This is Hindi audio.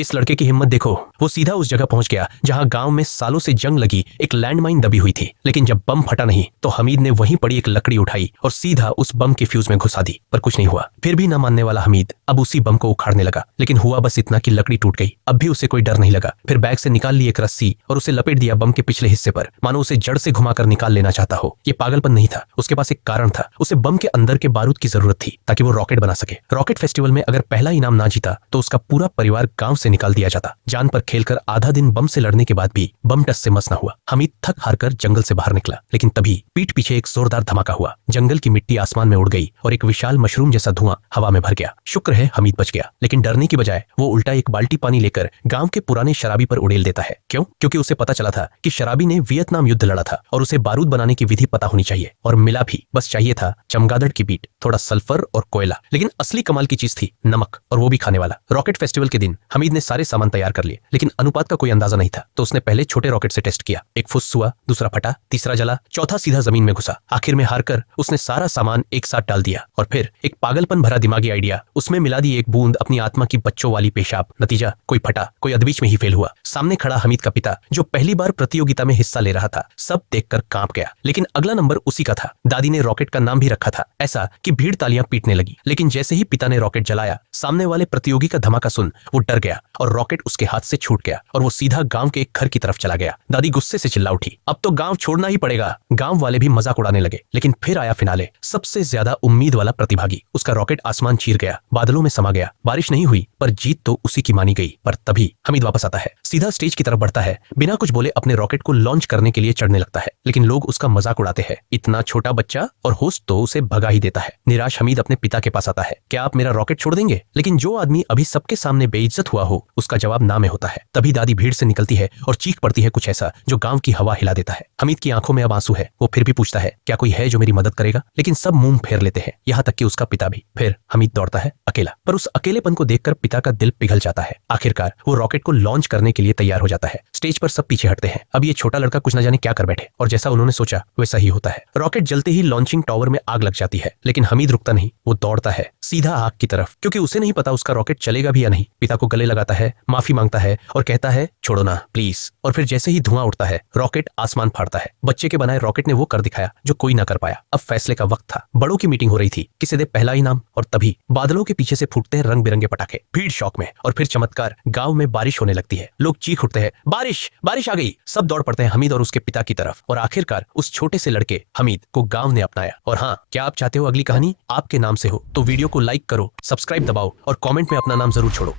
इस लड़के की हिम्मत देखो, वो सीधा उस जगह पहुंच गया जहां गांव में सालों से जंग लगी एक लैंडमाइन दबी हुई थी। लेकिन जब बम फटा नहीं तो हमीद ने वहीं पड़ी एक लकड़ी उठाई और सीधा उस बम के फ्यूज में घुसा दी, पर कुछ नहीं हुआ। फिर भी न मानने वाला हमीद अब उसी बम को उखाड़ने लगा, लेकिन हुआ बस इतना कि लकड़ी टूट गई। अब भी उसे कोई डर नहीं लगा। फिर बैग से निकाल ली एक रस्सी और उसे लपेट दिया बम के पिछले हिस्से पर, मानो उसे जड़ से घुमाकर निकाल लेना चाहता हो। ये पागलपन नहीं था, उसके पास एक कारण था। उसे बम के अंदर के बारूद की जरूरत थी ताकि वो रॉकेट बना सके। रॉकेट फेस्टिवल में अगर पहला इनाम ना जीता तो उसका पूरा परिवार गांव से निकाल दिया जाता। जान पर खेलकर आधा दिन बम से लड़ने के बाद भी बम टस से मस न हुआ। हमीद थक हार कर जंगल से बाहर निकला, लेकिन तभी पीठ पीछे एक जोरदार धमाका हुआ। जंगल की मिट्टी आसमान में उड़ गई और एक विशाल मशरूम जैसा धुआं हवा में भर गया। शुक्र है हमीद बच गया, लेकिन डरने की बजाय वो उल्टा एक बाल्टी पानी लेकर गांव के पुराने शराबी पर उड़ेल देता है। क्यों? क्योंकि उसे पता चला था कि शराबी ने वियतनाम युद्ध लड़ा था और उसे बारूद बनाने की विधि पता होनी चाहिए। और मिला भी, बस चाहिए था चमगादड़ की बीट, थोड़ा सल्फर और कोयला। लेकिन असली कमाल की चीज थी नमक, और वो भी खाने वाला। रॉकेट फेस्टिवल के दिन हमीद ने सारे सामान तैयार कर लिए, लेकिन अनुपात का कोई अंदाजा नहीं था। तो उसने पहले छोटे रॉकेट से टेस्ट किया। एक फुस हुआ, दूसरा फटा, तीसरा जला, चौथा सीधा जमीन में घुसा। आखिर में हारकर उसने सारा सामान एक साथ डाल दिया और फिर एक पागलपन भरा दिमागी आइडिया, उसमें मिला दी एक बूंद अपनी आत्मा की बच्चों वाली पेशाब। नतीजा, कोई फटा, कोई अधबीच में ही फेल हुआ। सामने खड़ा हमीद का पिता, जो पहली बार प्रतियोगिता में हिस्सा ले रहा था, सब देखकर कांप गया। लेकिन अगला नंबर उसी का था। दादी ने रॉकेट का नाम भी रखा था, ऐसा कि भीड़ तालियां पीटने लगी। लेकिन जैसे ही पिता ने रॉकेट जलाया, सामने वाले प्रतियोगी का धमाका सुन वो डर गया और रॉकेट उसके हाथ से छूट गया और वो सीधा गांव के एक घर की तरफ चला गया। दादी गुस्से से चिल्ला उठी, अब तो गांव छोड़ना ही पड़ेगा। गांव वाले भी मजाक उड़ाने लगे। लेकिन फिर आया फिनाले, सबसे ज्यादा उम्मीद वाला प्रतिभागी। उसका रॉकेट आसमान चीर गया, बादलों में समा गया। बारिश नहीं हुई, पर जीत तो उसी की मानी गई। पर तभी हमीद वापस आता है, सीधा स्टेज की तरफ बढ़ता है, बिना कुछ बोले अपने रॉकेट को लॉन्च करने के लिए चढ़ने लगता है। लेकिन लोग उसका मजाक उड़ाते हैं। इतना छोटा बच्चा, और होस्ट तो उसे भगा ही देता है। निराश हमीद अपने पिता के पास आता है, क्या आप मेरा रॉकेट छोड़ देंगे? लेकिन जो आदमी अभी सबके सामने बेइज्जत हुआ हो, उसका जवाब ना में होता है। तभी दादी भीड़ से निकलती है और चीख पड़ती है कुछ ऐसा जो गांव की हवा हिला देता है। हमीद की आंखों में अब आंसू है। वो फिर भी पूछता है, क्या कोई है जो मेरी मदद करेगा? लेकिन सब मुंह फेर लेते हैं, यहाँ तक कि उसका पिता भी। फिर हमीद दौड़ता है अकेला, पर उस अकेलेपन को देखकर पिता का दिल पिघल जाता है। आखिरकार वो रॉकेट को लॉन्च करने के लिए तैयार हो जाता है। स्टेज पर सब पीछे हटते हैं। अब ये छोटा लड़का कुछ न जाने क्या कर बैठे, और जैसा उन्होंने सोचा वैसा ही होता है। रॉकेट जलते ही लॉन्चिंग टावर में आग लग जाती है, लेकिन हमीद रुकता नहीं। वो दौड़ता है सीधा आग की तरफ, क्योंकि उसे नहीं पता उसका रॉकेट चलेगा भी या नहीं। पिता को गले लगाता है, माफी मांगता है और कहता है, छोड़ो ना प्लीज। और फिर जैसे ही धुआं उठता है, रॉकेट आसमान फाड़ता है। बच्चे के बनाए रॉकेट ने वो कर दिखाया जो कोई ना कर पाया। अब फैसले का वक्त था। बड़ों की मीटिंग हो रही थी, किसे दे पहला इनाम। और तभी बादलों के पीछे से फूटते हैं रंग बिरंगे पटाखे। भीड़ शौक में, और फिर चमत्कार, गांव में बारिश होने लगती है। लोग चीख उठते हैं, बारिश बारिश आ गई। सब दौड़ पड़ते हैं हमीद और उसके पिता की तरफ। और आखिरकार उस छोटे से लड़के हमीद को गांव ने अपनाया। और हाँ, क्या आप चाहते हो अगली कहानी आपके नाम से हो? तो वीडियो को लाइक करो, सब्सक्राइब दबाओ और कमेंट में अपना नाम जरूर छोड़ो।